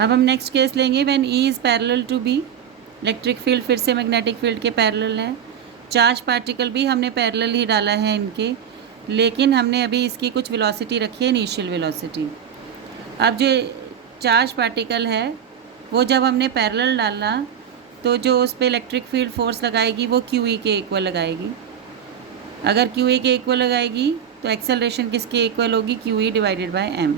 अब हम next case लेंगे when E is parallel to B. Electric field फिर से मैग्नेटिक फील्ड के पैरेलल है। चार्ज पार्टिकल भी हमने पैरेलल ही डाला है इनके, लेकिन हमने अभी इसकी कुछ वेलोसिटी रखी है, इनिशियल वेलोसिटी। अब जो चार्ज पार्टिकल है वो जब हमने पैरेलल डाला तो जो उस पर इलेक्ट्रिक फील्ड फोर्स लगाएगी वो क्यू ई के इक्वल लगाएगी। अगर क्यू ई के इक्वल लगाएगी तो एक्सेलरेशन किसके इक्वल होगी, q E divided by m.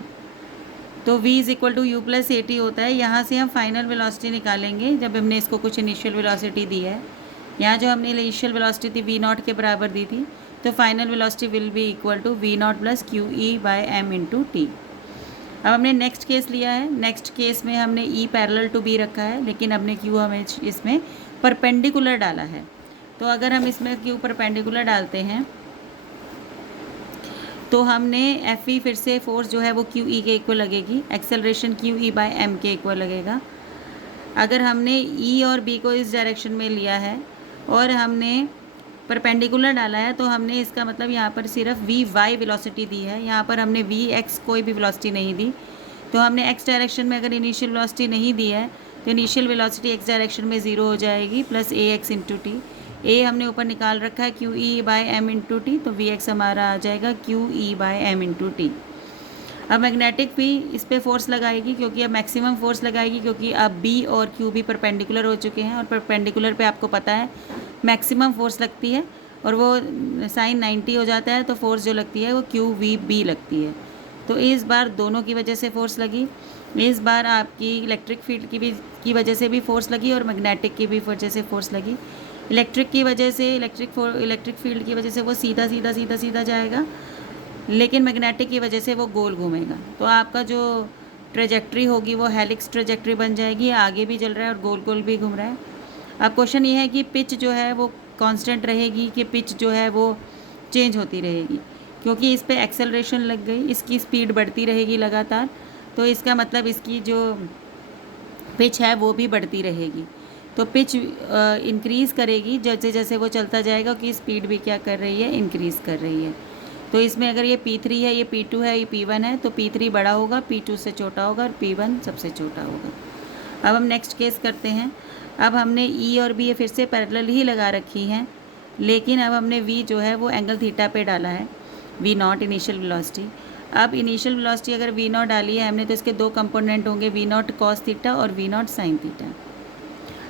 तो v is equal to u plus a t होता है। यहाँ से हम फाइनल वेलोसिटी निकालेंगे जब हमने इसको कुछ इनिशियल वेलोसिटी दी है। यहाँ जो हमने इनिशियल वेलोसिटी थी v नॉट के बराबर दी थी, तो final velocity will be equal to v not plus q E by m into t. अब हमने नेक्स्ट केस लिया है। नेक्स्ट केस में हमने e पैरेलल टू b रखा है, लेकिन हमने q हमें इसमें परपेंडिकुलर डाला है। तो अगर हम इसमें q परपेंडिकुलर डालते हैं तो हमने एफ ई फिर से फोर्स जो है वो क्यू ई के इक्वल लगेगी, acceleration Q E by m के इक्वल लगेगा। अगर हमने ई और बी को इस डायरेक्शन में लिया है और हमने परपेंडिकुलर डाला है, तो हमने इसका मतलब यहाँ पर सिर्फ वी वाई वेलोसिटी दी है। यहाँ पर हमने वी एक्स कोई भी वेलोसिटी नहीं दी। तो हमने एक्स डायरेक्शन में अगर इनिशियल वेलोसिटी नहीं दी है तो इनिशियल वेलोसिटी एक्स डायरेक्शन में ज़ीरो हो जाएगी, plus A x into t. A हमने ऊपर निकाल रखा है q E by m into t, तो वी एक्स हमारा आ जाएगा q E by m into t. अब मैग्नेटिक भी इस पर फोर्स लगाएगी, क्योंकि अब मैक्सिमम फोर्स लगाएगी, क्योंकि अब बी और क्यू भी परपेंडिकुलर हो चुके हैं और परपेंडिकुलर पे आपको पता है मैक्सिमम फोर्स लगती है और वो साइन 90 हो जाता है, तो फोर्स जो लगती है वो क्यू वी बी लगती है। तो इस बार दोनों की वजह से फोर्स लगी। इस बार आपकी इलेक्ट्रिक फील्ड की वजह से भी फोर्स लगी और मैग्नेटिक की भी वजह से फोर्स लगी। इलेक्ट्रिक की वजह से इलेक्ट्रिक फील्ड की वजह से वो सीधा सीधा सीधा सीधा जाएगा, लेकिन मैग्नेटिक की वजह से वो गोल घूमेगा। तो आपका जो ट्रेजेक्ट्री होगी वो हेलिक्स ट्रेजेक्ट्री बन जाएगी, आगे भी चल रहा है और गोल गोल भी घूम रहा है। अब क्वेश्चन ये है कि पिच जो है वो कांस्टेंट रहेगी कि पिच जो है वो चेंज होती रहेगी, क्योंकि इस पर एक्सेलरेशन लग गई, इसकी स्पीड बढ़ती रहेगी लगातार, तो इसका मतलब इसकी जो पिच है वो भी बढ़ती रहेगी। तो पिच इंक्रीज़ करेगी जैसे जैसे वो चलता जाएगा, कि स्पीड भी क्या कर रही है, इंक्रीज़ कर रही है। तो इसमें अगर ये P3 है, ये P2 है, ये P1 है, तो P3 बड़ा होगा, P2 से छोटा होगा और P1 सबसे छोटा होगा। अब हम नेक्स्ट केस करते हैं। अब हमने E और B फिर से पैरेलल ही लगा रखी हैं, लेकिन अब हमने V जो है वो एंगल थीटा पे डाला है, V नॉट इनिशियल वेलोसिटी। अब इनिशियल वेलोसिटी अगर V नॉट डाली है हमने, तो इसके दो कंपोनेंट होंगे, V नॉट कॉस थीटा और V नॉट साइन थीटा।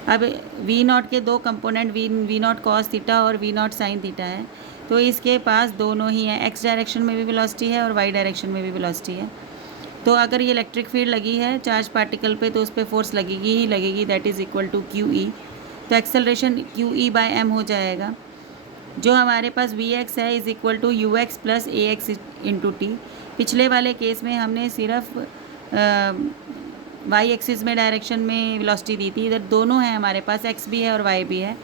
अब V नॉट के दो component V not cos theta और V नॉट साइन थीटा है, तो इसके पास दोनों ही हैं, एक्स डायरेक्शन में भी वेलोसिटी है और वाई डायरेक्शन में भी वेलोसिटी है। तो अगर ये इलेक्ट्रिक फील्ड लगी है चार्ज पार्टिकल पे, तो उस पर फोर्स लगेगी ही लगेगी, that is equal to Q E. तो acceleration Q E by M हो जाएगा। जो हमारे पास वी एक्स है is equal to U X plus A x into T. पिछले वाले केस में हमने सिर्फ वाई एक्सिस में डायरेक्शन में वेलोसिटी दी थी, इधर दोनों हैं हमारे पास, एक्स भी है और वाई भी है।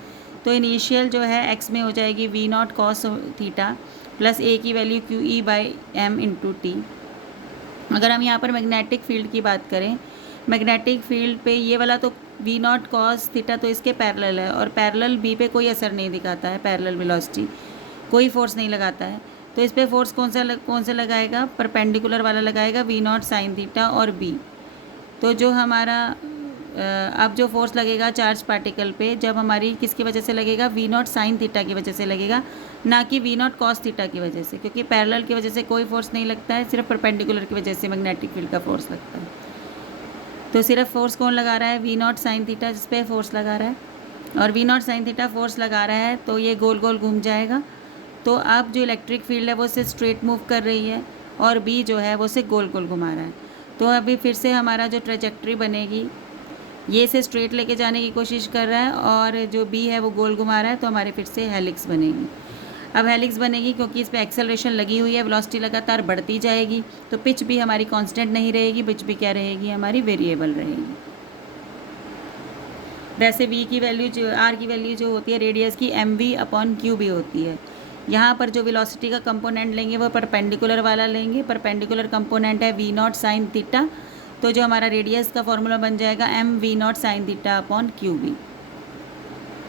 तो इनिशियल जो है एक्स में हो जाएगी V naught cos theta plus A की value Q E by M into T. अगर हम यहाँ पर मैग्नेटिक फील्ड की बात करें, मैग्नेटिक फील्ड पे ये वाला तो वी नॉट कॉस थीटा तो इसके पैरेलल है, और पैरेलल बी पे कोई असर नहीं दिखाता है, पैरेलल वेलोसिटी कोई फोर्स नहीं लगाता है। तो इस पर फोर्स कौन सा लगाएगा, परपेंडिकुलर वाला लगाएगा, वी नॉट साइन थीटा और बी। तो जो हमारा अब जो फोर्स लगेगा चार्ज पार्टिकल पे, जब हमारी किसकी वजह से लगेगा, वी नॉट साइन थीटा की वजह से लगेगा, ना कि वी नॉट कॉस थीटा की वजह से, क्योंकि पैरेलल की वजह से कोई फोर्स नहीं लगता है, सिर्फ परपेंडिकुलर की वजह से मैग्नेटिक फील्ड का फोर्स लगता है। तो सिर्फ फोर्स कौन लगा रहा है, वी नॉट साइन थीटा जिस पे फोर्स लगा रहा है, और v not sine theta force लगा रहा है, तो ये गोल गोल घूम जाएगा। तो अब जो इलेक्ट्रिक फील्ड है वो से स्ट्रेट मूव कर रही है और बी जो है वो से गोल गोल घुमा रहा है। तो अभी फिर से हमारा जो ट्रेजेक्ट्री बनेगी, ये से स्ट्रेट लेके जाने की कोशिश कर रहा है और जो बी है वो गोल घुमा रहा है, तो हमारे फिर से हेलिक्स बनेगी। अब हेलिक्स बनेगी क्योंकि इस पर एक्सेलरेशन लगी हुई है, वेलोसिटी लगातार बढ़ती जाएगी, तो पिच भी हमारी कांस्टेंट नहीं रहेगी, पिच भी क्या रहेगी, हमारी वेरिएबल रहेगी। वैसे वी की वैल्यू जो आर की वैल्यू जो होती है रेडियस की mv अपॉन क्यू भी होती है। यहाँ पर जो वेलोसिटी का कंपोनेंट लेंगे वो परपेंडिकुलर वाला लेंगे, परपेंडिकुलर कंपोनेंट है वी नॉट साइन थीटा, तो जो हमारा रेडियस का फॉर्मूला बन जाएगा m v not sine theta upon q B.